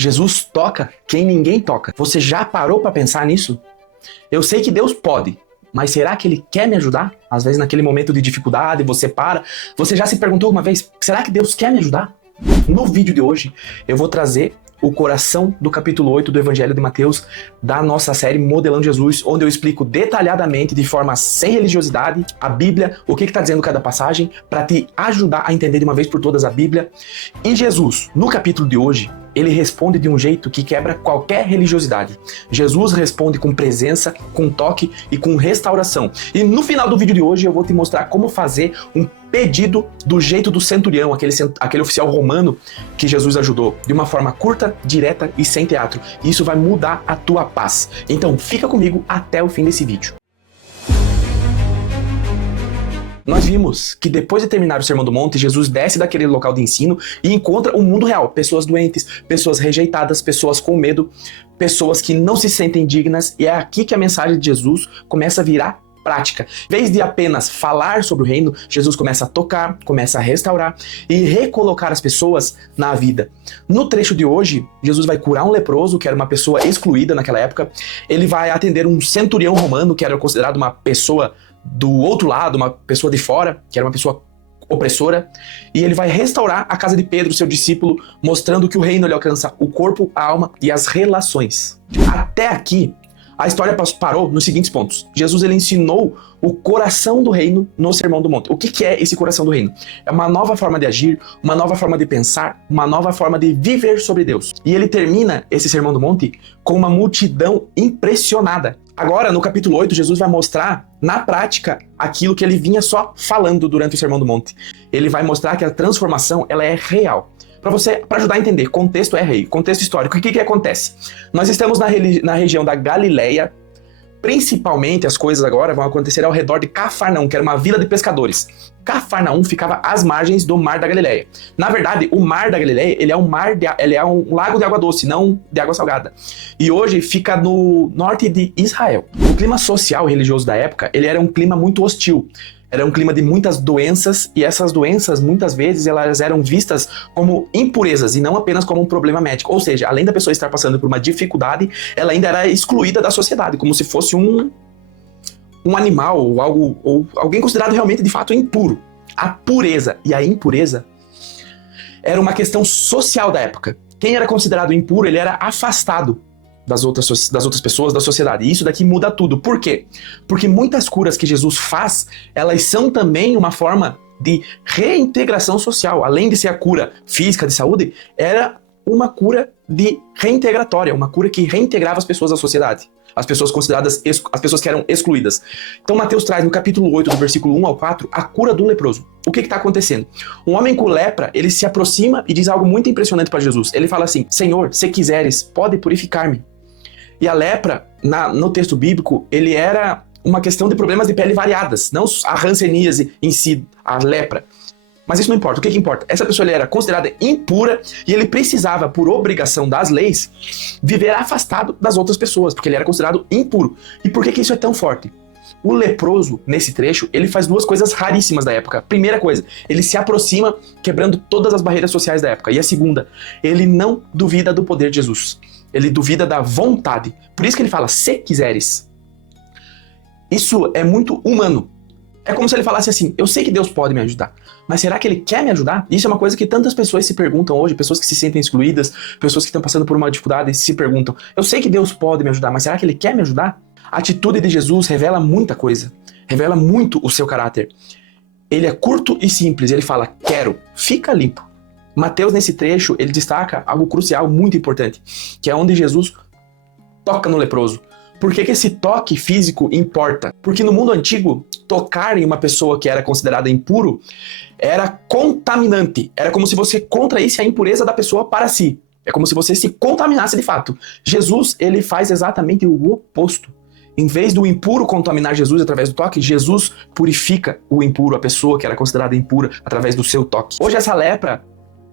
Jesus toca quem ninguém toca. Você já parou para pensar nisso? Eu sei que Deus pode, mas será que Ele quer me ajudar? Às vezes naquele momento de dificuldade, você já se perguntou alguma vez, será que Deus quer me ajudar? No vídeo de hoje, eu vou trazer o coração do capítulo 8 do Evangelho de Mateus, da nossa série Modelando Jesus, onde eu explico detalhadamente, de forma sem religiosidade, a Bíblia, o que está dizendo cada passagem, para te ajudar a entender de uma vez por todas a Bíblia. E Jesus, no capítulo de hoje, ele responde de um jeito que quebra qualquer religiosidade. Jesus responde com presença, com toque e com restauração. E no final do vídeo de hoje eu vou te mostrar como fazer um pedido do jeito do centurião, aquele oficial romano que Jesus ajudou, de uma forma curta, direta e sem teatro. Isso vai mudar a tua paz. Então fica comigo até o fim desse vídeo. Nós vimos que depois de terminar o Sermão do Monte, Jesus desce daquele local de ensino e encontra o mundo real. Pessoas doentes, pessoas rejeitadas, pessoas com medo, pessoas que não se sentem dignas. E é aqui que a mensagem de Jesus começa a virar prática. Em vez de apenas falar sobre o reino, Jesus começa a tocar, começa a restaurar e recolocar as pessoas na vida. No trecho de hoje, Jesus vai curar um leproso, que era uma pessoa excluída naquela época. Ele vai atender um centurião romano, que era considerado uma pessoa do outro lado, uma pessoa de fora, que era uma pessoa opressora, e ele vai restaurar a casa de Pedro, seu discípulo, mostrando que o reino ele alcança o corpo, a alma e as relações. Até aqui, a história parou nos seguintes pontos. Jesus ele ensinou o coração do reino no Sermão do Monte. O que é esse coração do reino? É uma nova forma de agir, uma nova forma de pensar, uma nova forma de viver sobre Deus. E ele termina esse Sermão do Monte com uma multidão impressionada. Agora, no capítulo 8, Jesus vai mostrar na prática aquilo que ele vinha só falando durante o Sermão do Monte. Ele vai mostrar que a transformação ela é real. Para ajudar a entender, contexto é rei, contexto histórico. O que acontece? Nós estamos na região da Galileia, principalmente as coisas agora vão acontecer ao redor de Cafarnaum, que era uma vila de pescadores. Cafarnaum ficava às margens do Mar da Galileia. Na verdade, o Mar da Galileia ele é um lago de água doce, não de água salgada. E hoje fica no norte de Israel. O clima social e religioso da época ele era um clima muito hostil. Era um clima de muitas doenças, e essas doenças, muitas vezes, elas eram vistas como impurezas e não apenas como um problema médico. Ou seja, além da pessoa estar passando por uma dificuldade, ela ainda era excluída da sociedade, como se fosse um animal ou alguém considerado realmente, de fato, impuro. A pureza e a impureza era uma questão social da época. Quem era considerado impuro, ele era afastado das outras pessoas, da sociedade. E isso daqui muda tudo. Por quê? Porque muitas curas que Jesus faz, elas são também uma forma de reintegração social. Além de ser a cura física de saúde, era uma cura de reintegratória, uma cura que reintegrava as pessoas à sociedade. As pessoas consideradas, as pessoas que eram excluídas. Então Mateus traz no capítulo 8, do versículo 1 ao 4, a cura do leproso. O que está acontecendo? Um homem com lepra, ele se aproxima e diz algo muito impressionante para Jesus. Ele fala assim: Senhor, se quiseres, pode purificar-me. E a lepra, no texto bíblico, ele era uma questão de problemas de pele variadas, não a hanseníase em si, a lepra. Mas isso não importa. O que importa? Essa pessoa ele era considerada impura e ele precisava, por obrigação das leis, viver afastado das outras pessoas, porque ele era considerado impuro. E por que isso é tão forte? O leproso, nesse trecho, ele faz duas coisas raríssimas da época. Primeira coisa, ele se aproxima quebrando todas as barreiras sociais da época. E a segunda, ele não duvida do poder de Jesus. Ele duvida da vontade. Por isso que ele fala, se quiseres. Isso é muito humano. É como se ele falasse assim, eu sei que Deus pode me ajudar, mas será que Ele quer me ajudar? Isso é uma coisa que tantas pessoas se perguntam hoje, pessoas que se sentem excluídas, pessoas que estão passando por uma dificuldade e se perguntam, eu sei que Deus pode me ajudar, mas será que Ele quer me ajudar? A atitude de Jesus revela muita coisa, revela muito o seu caráter. Ele é curto e simples, ele fala, quero, fica limpo. Mateus, nesse trecho, ele destaca algo crucial, muito importante, que é onde Jesus toca no leproso. Por que esse toque físico importa? Porque no mundo antigo, tocar em uma pessoa que era considerada impuro era contaminante. Era como se você contraísse a impureza da pessoa para si. É como se você se contaminasse de fato. Jesus, ele faz exatamente o oposto. Em vez do impuro contaminar Jesus através do toque, Jesus purifica o impuro, a pessoa que era considerada impura, através do seu toque. Hoje essa lepra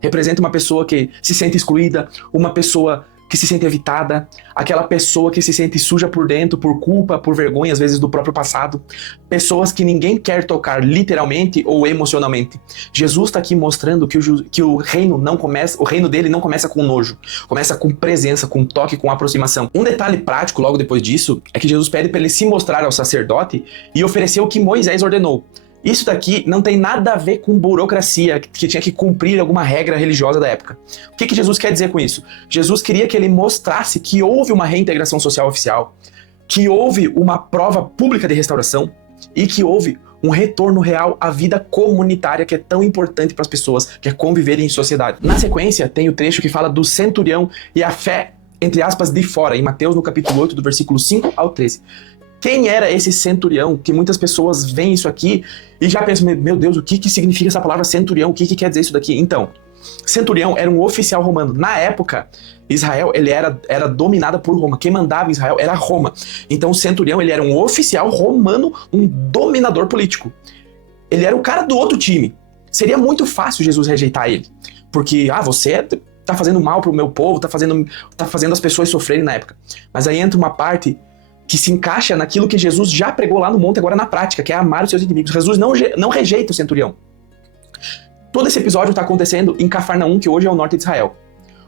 representa uma pessoa que se sente excluída, uma pessoa que se sente evitada, aquela pessoa que se sente suja por dentro, por culpa, por vergonha, às vezes do próprio passado, pessoas que ninguém quer tocar literalmente ou emocionalmente. Jesus está aqui mostrando que o reino dele não começa com nojo, começa com presença, com toque, com aproximação. Um detalhe prático logo depois disso é que Jesus pede para ele se mostrar ao sacerdote e oferecer o que Moisés ordenou. Isso daqui não tem nada a ver com burocracia, que tinha que cumprir alguma regra religiosa da época. O que Jesus quer dizer com isso? Jesus queria que ele mostrasse que houve uma reintegração social oficial, que houve uma prova pública de restauração e que houve um retorno real à vida comunitária que é tão importante para as pessoas, que é conviverem em sociedade. Na sequência, tem o trecho que fala do centurião e a fé, entre aspas, de fora, em Mateus, no capítulo 8, do versículo 5 ao 13. Quem era esse centurião? Que muitas pessoas veem isso aqui e já pensam, meu Deus, o que significa essa palavra centurião? O que quer dizer isso daqui? Então, centurião era um oficial romano. Na época, Israel ele era dominada por Roma. Quem mandava em Israel era Roma. Então, o centurião ele era um oficial romano, um dominador político. Ele era o cara do outro time. Seria muito fácil Jesus rejeitar ele. Porque, você tá fazendo mal pro meu povo, tá fazendo as pessoas sofrerem na época. Mas aí entra uma parte que se encaixa naquilo que Jesus já pregou lá no monte agora na prática, que é amar os seus inimigos. Jesus não rejeita o centurião. Todo esse episódio está acontecendo em Cafarnaum, que hoje é o norte de Israel.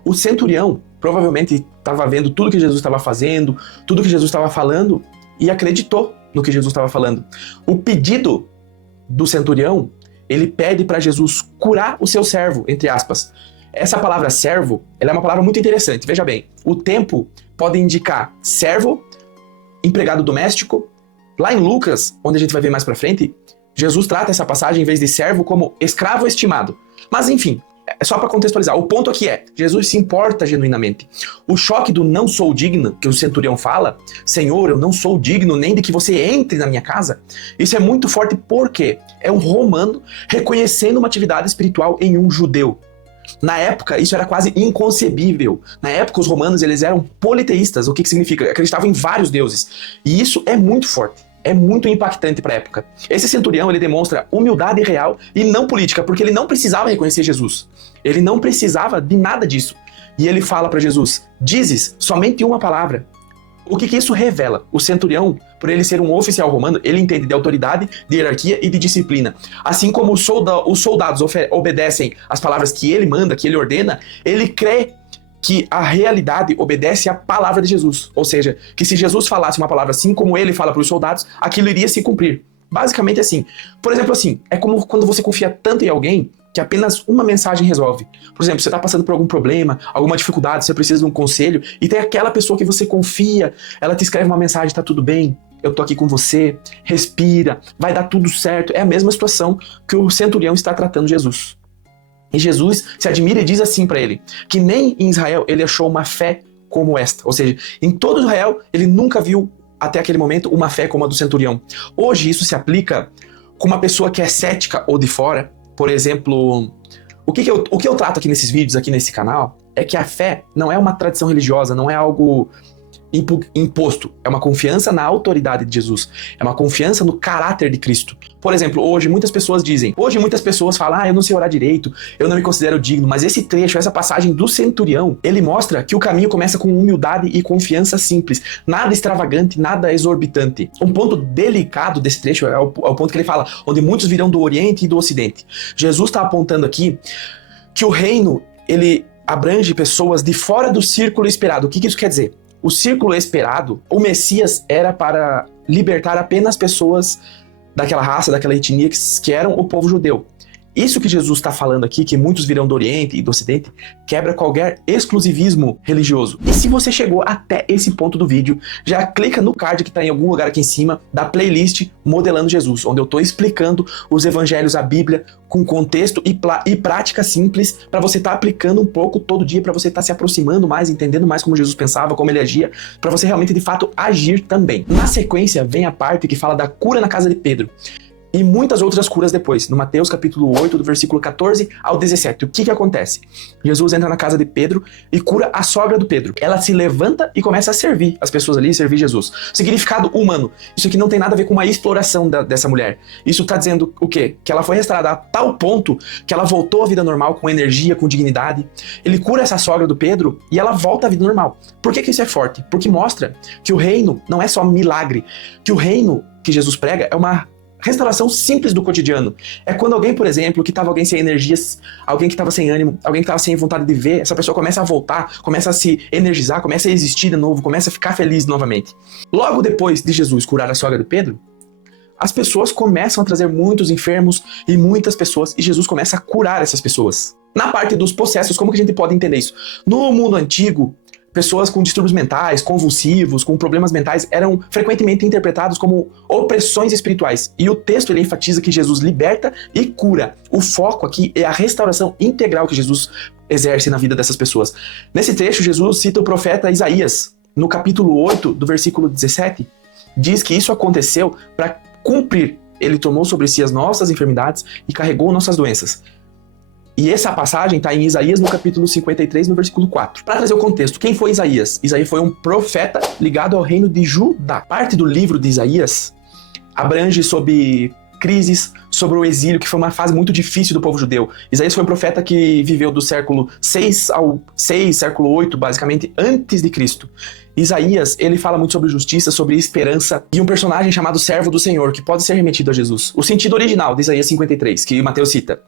O centurião provavelmente estava vendo tudo que Jesus estava fazendo, tudo que Jesus estava falando, e acreditou no que Jesus estava falando. O pedido do centurião, ele pede para Jesus curar o seu servo, entre aspas. Essa palavra servo, ela é uma palavra muito interessante. Veja bem, o tempo pode indicar servo, empregado doméstico. Lá em Lucas, onde a gente vai ver mais pra frente, Jesus trata essa passagem, em vez de servo, como escravo estimado. Mas enfim, é só para contextualizar. O ponto aqui é, Jesus se importa genuinamente. O choque do não sou digno, que o centurião fala, Senhor, eu não sou digno nem de que você entre na minha casa. Isso é muito forte porque é um romano reconhecendo uma atividade espiritual em um judeu. Na época, isso era quase inconcebível. Na época, os romanos eles eram politeístas. O que significa? Acreditavam em vários deuses. E isso é muito forte. É muito impactante para a época. Esse centurião, ele demonstra humildade real e não política, porque ele não precisava reconhecer Jesus. Ele não precisava de nada disso. E ele fala para Jesus, dizes somente uma palavra. O que isso revela? O centurião, por ele ser um oficial romano, ele entende de autoridade, de hierarquia e de disciplina. Assim como os soldados obedecem às palavras que ele manda, que ele ordena, ele crê que a realidade obedece à palavra de Jesus. Ou seja, que se Jesus falasse uma palavra assim como ele fala para os soldados, aquilo iria se cumprir. Basicamente assim. Por exemplo, assim, é como quando você confia tanto em alguém que apenas uma mensagem resolve. Por exemplo, você está passando por algum problema, alguma dificuldade, você precisa de um conselho, e tem aquela pessoa que você confia, ela te escreve uma mensagem, tá tudo bem, eu tô aqui com você, respira, vai dar tudo certo. É a mesma situação que o centurião está tratando Jesus. E Jesus se admira e diz assim para ele, que nem em Israel ele achou uma fé como esta. Ou seja, em todo Israel ele nunca viu até aquele momento uma fé como a do centurião. Hoje isso se aplica com uma pessoa que é cética ou de fora. Por exemplo, o que eu trato aqui nesses vídeos, aqui nesse canal, é que a fé não é uma tradição religiosa, não é algo imposto. É uma confiança na autoridade de Jesus. É uma confiança no caráter de Cristo. Por exemplo, hoje muitas pessoas falam, eu não sei orar direito, eu não me considero digno, mas esse trecho, essa passagem do centurião, ele mostra que o caminho começa com humildade e confiança simples. Nada extravagante, nada exorbitante. Um ponto delicado desse trecho é o ponto que ele fala, onde muitos virão do Oriente e do Ocidente. Jesus está apontando aqui que o reino, ele abrange pessoas de fora do círculo esperado. O que isso quer dizer? O círculo esperado, o Messias era para libertar apenas pessoas daquela raça, daquela etnia que eram o povo judeu. Isso que Jesus está falando aqui, que muitos virão do Oriente e do Ocidente, quebra qualquer exclusivismo religioso. E se você chegou até esse ponto do vídeo, já clica no card que está em algum lugar aqui em cima da playlist Modelando Jesus, onde eu estou explicando os evangelhos, a Bíblia, com contexto e prática simples, para você estar aplicando um pouco todo dia, para você estar se aproximando mais, entendendo mais como Jesus pensava, como ele agia, para você realmente, de fato, agir também. Na sequência, vem a parte que fala da cura na casa de Pedro. e muitas outras curas depois. No Mateus capítulo 8, do versículo 14 ao 17. O que acontece? Jesus entra na casa de Pedro e cura a sogra do Pedro. Ela se levanta e começa a servir as pessoas ali, servir Jesus. Significado humano. Isso aqui não tem nada a ver com uma exploração dessa mulher. Isso está dizendo o quê? Que ela foi restaurada a tal ponto que ela voltou à vida normal, com energia, com dignidade. Ele cura essa sogra do Pedro e ela volta à vida normal. Por que isso é forte? Porque mostra que o reino não é só milagre. Que o reino que Jesus prega é uma restauração simples do cotidiano. É quando alguém, por exemplo, que estava alguém sem energias, alguém que estava sem ânimo, alguém que estava sem vontade de ver, essa pessoa começa a voltar, começa a se energizar, começa a existir de novo, começa a ficar feliz novamente. Logo depois de Jesus curar a sogra de Pedro, as pessoas começam a trazer muitos enfermos e muitas pessoas, e Jesus começa a curar essas pessoas. Na parte dos possessos, como que a gente pode entender isso? No mundo antigo, pessoas com distúrbios mentais, convulsivos, com problemas mentais, eram frequentemente interpretados como opressões espirituais. E o texto ele enfatiza que Jesus liberta e cura. O foco aqui é a restauração integral que Jesus exerce na vida dessas pessoas. Nesse trecho, Jesus cita o profeta Isaías. No capítulo 8, do versículo 17, diz que isso aconteceu para cumprir. Ele tomou sobre si as nossas enfermidades e carregou nossas doenças. E essa passagem está em Isaías no capítulo 53, no versículo 4. Para trazer o contexto, quem foi Isaías? Isaías foi um profeta ligado ao reino de Judá. Parte do livro de Isaías abrange sobre crises, sobre o exílio, que foi uma fase muito difícil do povo judeu. Isaías foi um profeta que viveu do século 6 ao 6, século 8, basicamente, antes de Cristo. Isaías, ele fala muito sobre justiça, sobre esperança e um personagem chamado servo do Senhor, que pode ser remetido a Jesus. O sentido original de Isaías 53, que Mateus cita.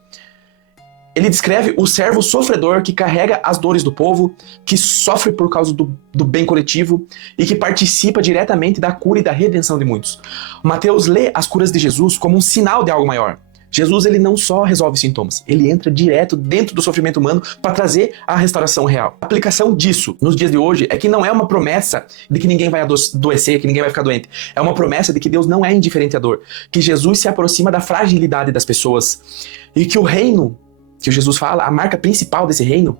Ele descreve o servo sofredor que carrega as dores do povo, que sofre por causa do bem coletivo e que participa diretamente da cura e da redenção de muitos. Mateus lê as curas de Jesus como um sinal de algo maior. Jesus ele não só resolve sintomas, ele entra direto dentro do sofrimento humano para trazer a restauração real. A aplicação disso nos dias de hoje é que não é uma promessa de que ninguém vai adoecer, que ninguém vai ficar doente. É uma promessa de que Deus não é indiferente à dor, que Jesus se aproxima da fragilidade das pessoas e que o reino que Jesus fala, a marca principal desse reino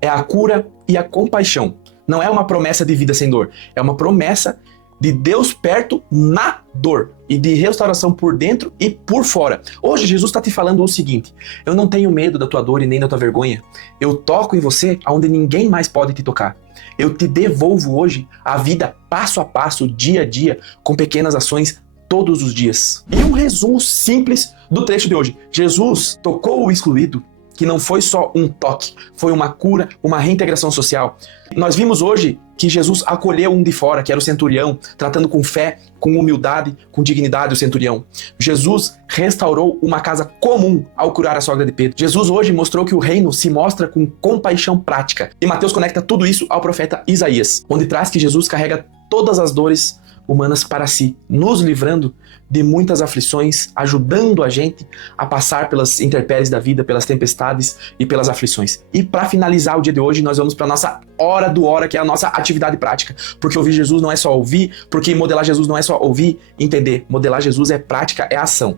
é a cura e a compaixão. Não é uma promessa de vida sem dor, é uma promessa de Deus perto na dor e de restauração por dentro e por fora. Hoje Jesus está te falando o seguinte: eu não tenho medo da tua dor e nem da tua vergonha. Eu toco em você aonde ninguém mais pode te tocar. Eu te devolvo hoje a vida passo a passo, dia a dia, com pequenas ações todos os dias. E um resumo simples do trecho de hoje. Jesus tocou o excluído, que não foi só um toque, foi uma cura, uma reintegração social. Nós vimos hoje que Jesus acolheu um de fora, que era o centurião, tratando com fé, com humildade, com dignidade o centurião. Jesus restaurou uma casa comum ao curar a sogra de Pedro. Jesus hoje mostrou que o reino se mostra com compaixão prática. E Mateus conecta tudo isso ao profeta Isaías, onde traz que Jesus carrega todas as dores humanas para si, nos livrando de muitas aflições, ajudando a gente a passar pelas intempéries da vida, pelas tempestades e pelas aflições. E para finalizar o dia de hoje, nós vamos para a nossa hora do hora, que é a nossa atividade prática. Porque ouvir Jesus não é só ouvir, porque modelar Jesus não é só ouvir, entender. Modelar Jesus é prática, é ação.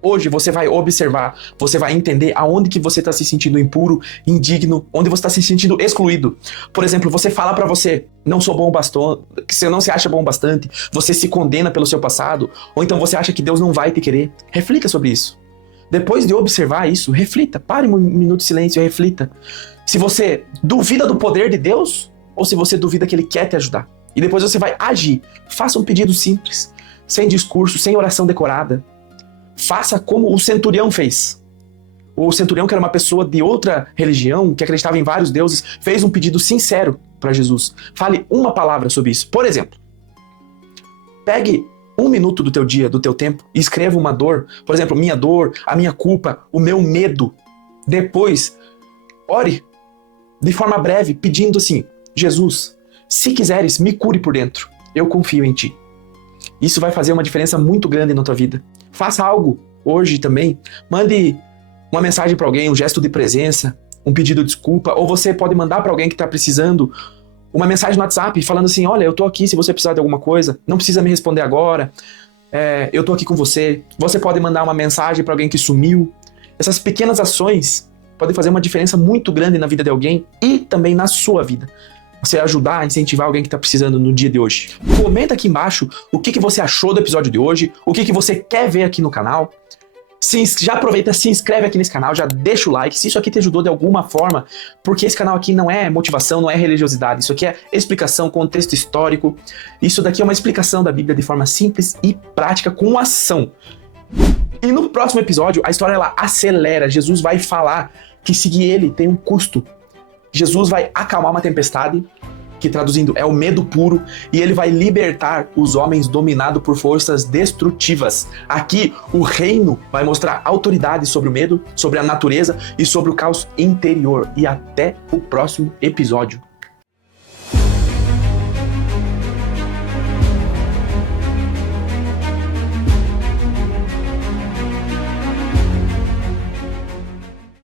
Hoje você vai observar, você vai entender aonde que você está se sentindo impuro, indigno, onde você está se sentindo excluído. Por exemplo, você fala pra você, não sou bom bastante, que você não se acha bom bastante, você se condena pelo seu passado, ou então você acha que Deus não vai te querer. Reflita sobre isso. Depois de observar isso, reflita, pare um minuto de silêncio e reflita. Se você duvida do poder de Deus, ou se você duvida que Ele quer te ajudar. E depois você vai agir. Faça um pedido simples, sem discurso, sem oração decorada. Faça como o centurião fez. O centurião, que era uma pessoa de outra religião, que acreditava em vários deuses, fez um pedido sincero para Jesus. Fale uma palavra sobre isso. Por exemplo, pegue um minuto do teu dia, do teu tempo, e escreva uma dor. Por exemplo, minha dor, a minha culpa, o meu medo. Depois, ore de forma breve, pedindo assim: Jesus, se quiseres, me cure por dentro. Eu confio em ti. Isso vai fazer uma diferença muito grande na tua vida. Faça algo hoje também. Mande uma mensagem para alguém, um gesto de presença, um pedido de desculpa. Ou você pode mandar para alguém que está precisando uma mensagem no WhatsApp falando assim: olha, eu tô aqui se você precisar de alguma coisa. Não precisa me responder agora. Eu tô aqui com você. Você pode mandar uma mensagem para alguém que sumiu. Essas pequenas ações podem fazer uma diferença muito grande na vida de alguém e também na sua vida. você ajudar a incentivar alguém que está precisando no dia de hoje. Comenta aqui embaixo o que você achou do episódio de hoje, o que você quer ver aqui no canal. Já aproveita, se inscreve aqui nesse canal, já deixa o like, se isso aqui te ajudou de alguma forma, porque esse canal aqui não é motivação, não é religiosidade, isso aqui é explicação, contexto histórico, isso daqui é uma explicação da Bíblia de forma simples e prática, com ação. E no próximo episódio, a história ela acelera, Jesus vai falar que seguir ele tem um custo. Jesus vai acalmar uma tempestade, que traduzindo é o medo puro, e ele vai libertar os homens dominados por forças destrutivas. Aqui, o reino vai mostrar autoridade sobre o medo, sobre a natureza e sobre o caos interior. E até o próximo episódio.